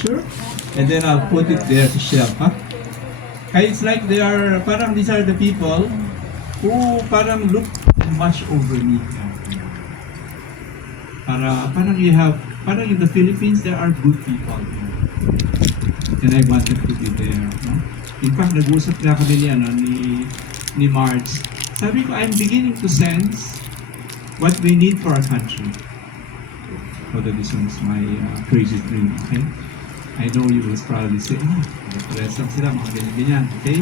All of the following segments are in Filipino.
picture, and then I'll put it there to shelf, ha? Kaya it's like they are, parang these are the people who parang look and watch over me. Parang you have, parang in the Philippines, there are good people. And I wanted to be there. No? In fact, nag-usap na kami ni Marge. Sabi ko, I'm beginning to sense what we need for our country. Although this one is my crazy dream, okay? I know you will probably say, rest lang sila, mga ganyan-ganyan, okay?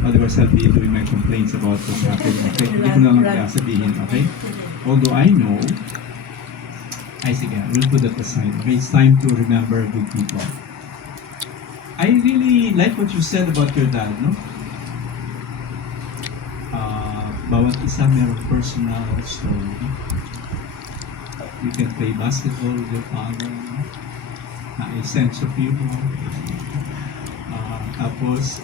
Otherwise, I'll be doing my complaints about what's happening, okay? Hindi ko na lang sabihin, okay? Although I know, sige, we'll put that aside, okay? It's time to remember good people. I really like what you said about your dad, no? Bawat isa mayroong personal story. You can play basketball with your father, na a sense of humor. Tapos,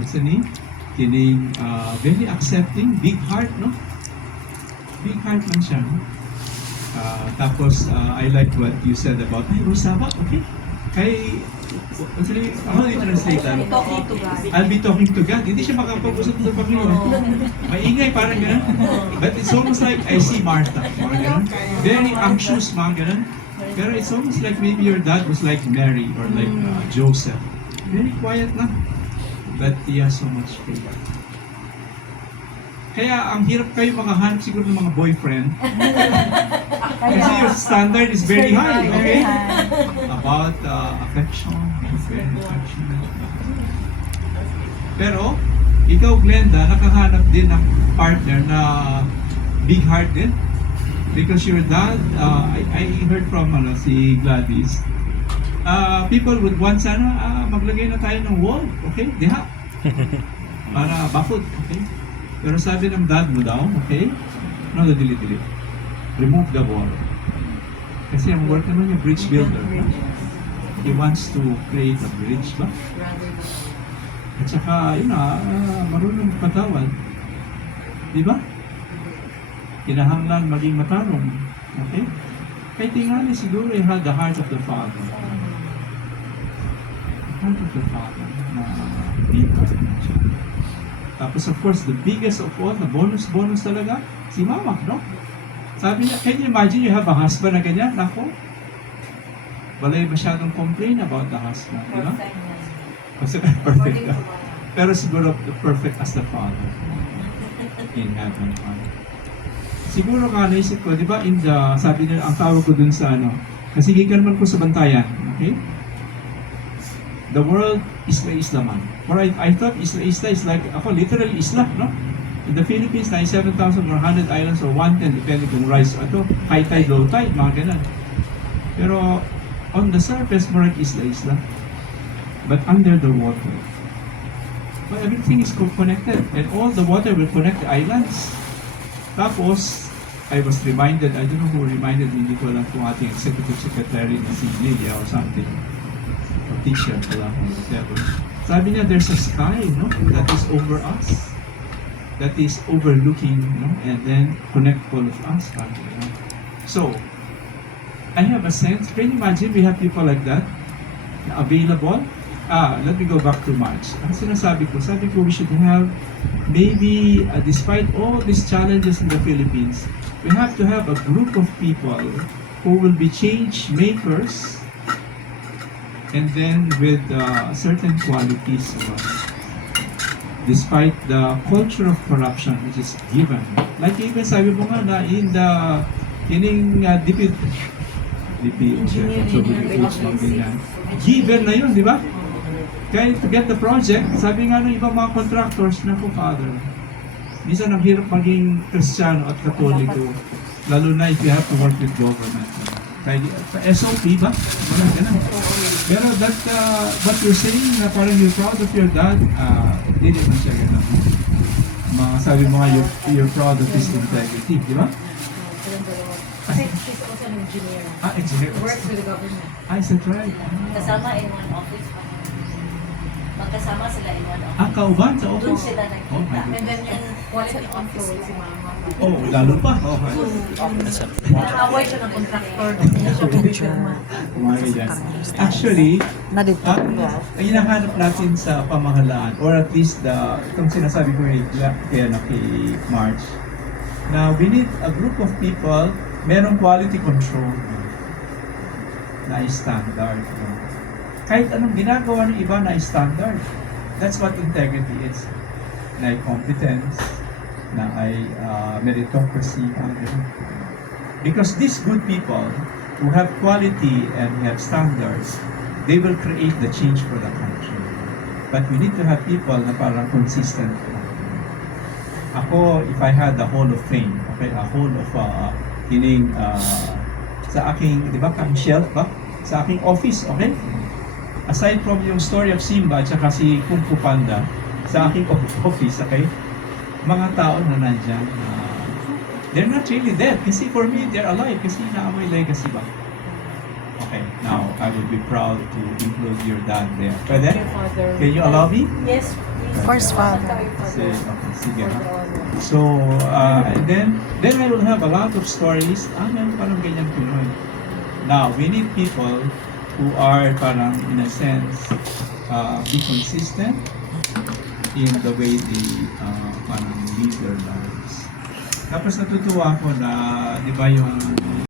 what's the name? Kining very accepting, big heart, no? Big heart man siya, no? Tapos, I like what you said about, ay, Rosaba, okay? Actually, how do you translate that? Talking to God. I'll be talking to God. Hindi siya makapag-usap sa Panginoon. Maingay, parang gano'n. But it's almost like I see Martha. Parang gano'n. Very anxious, mga gano'n. Pero it's almost like maybe your dad was like Mary or like Joseph. Very quiet na. But he has so much faith. Kaya ang hirap kayo makahanap siguro ng mga boyfriend. Kasi your standard is very high, okay? About affection, very affectionate. Pero, ikaw Glenda, nakahanap din ng partner na big heart din. Because your dad, I heard from si Gladys, people would want sana, maglagay na tayo ng wall, okay? Diha. Para bakod, okay? Pero sabi ng dad mo daw, okay? No, dili. Remove the wall. Kasi ang work naman yung bridge builder. He wants to create a bridge ba? At saka, yun marunong patawad. Di ba? Kinahanglan maging matarong. Okay? Kaya tingnan siguro he had the heart of the father. The heart of the father na dito. Tapos of course, the biggest of all, the bonus talaga, si mama, no? Sabi niya, can you imagine you have a husband na ganyan? Nako, wala'y masyadong complain about the husband, di ba? Kasi perfect ka. Pero siguro perfect as the father in heaven. Siguro ka naisip ko, di ba, sabi niya, ang tawag ko dun sa kasigikan man ko sa bantayan, okay? The world, isla-isla man. Or I thought isla-isla is like, literally isla, no? In the Philippines, 97,100 islands or 110, depending kung rise, high tide, low tide, mga ganun. Pero, on the surface, more like isla-isla. But under the water, well, everything is connected. And all the water will connect the islands. Tapos, I was reminded, I don't know who reminded me, hindi ko alam kung ating executive secretary na si Lilia or something. Teacher pala, whatever. Sabi niya, there's a sky, no, that is over us, that is overlooking, no, and then connect all of us. So, I have a sense. Can you imagine we have people like that available? Let me go back to March. Ang sabi ko, we should have maybe, despite all these challenges in the Philippines, we have to have a group of people who will be change makers. And then with certain qualities, despite the culture of corruption which is given. Like even sabi mo nga na in the DP given na yun, di ba? Kaya to get the project, sabi nga ng ibang mga contractors, naku father, minsan ang hirap maging Kristiyano at Katoliko, lalo na if you have to work with government. Kaya SOP ba? Wala ka na. Pero that, what you're saying na parang you're proud of your dad, hindi naman siya gano'n. Sabi mo nga, you're proud of his integrity, di ba? Kasi she's also an engineer. Engineer. Works with the government. Is that right? Kasama in one office. magkasama sila in one Ang office. kauban sa Doon office. sila Oh nakita. my And then yung quality control si mama. Oh, lalo pa. Oh, Nakaway siya ng contractor. Hindi siya pumipirma. Umaga dyan. Actually, Narito. ang hinahanap natin sa pamahalaan, or at least itong sinasabi ko kay March, na we need a group of people, merong quality control na standard. Kahit anong ginagawa ng iba na standard. That's what integrity is. Na competence, na ay meritocracy. Because these good people who have quality and have standards, they will create the change for the country. But we need to have people na parang consistent. Ako, if I had the Hall of Fame, okay, a Hall of sa aking, di ba, kang shelf ba? Sa aking office, okay? Aside from yung story of Simba at saka si Kung Fu Panda, sa aking office, okay? Mga tao na nandyan, they're not really dead. Kasi for me, they're alive. Kasi naamoy legacy ba? Okay, now, I would be proud to include your dad there. Pwede? Your father. Can you allow me? Yes, please. Of course, father. Sige, okay, sige. For ha? the honor. So, and then I will have a lot of stories. Meron parang ganyan Pinoy. Now, we need people who are parang, in a sense, be consistent in the way they parang lead their lives. Tapos natutuwa ko na, di ba yung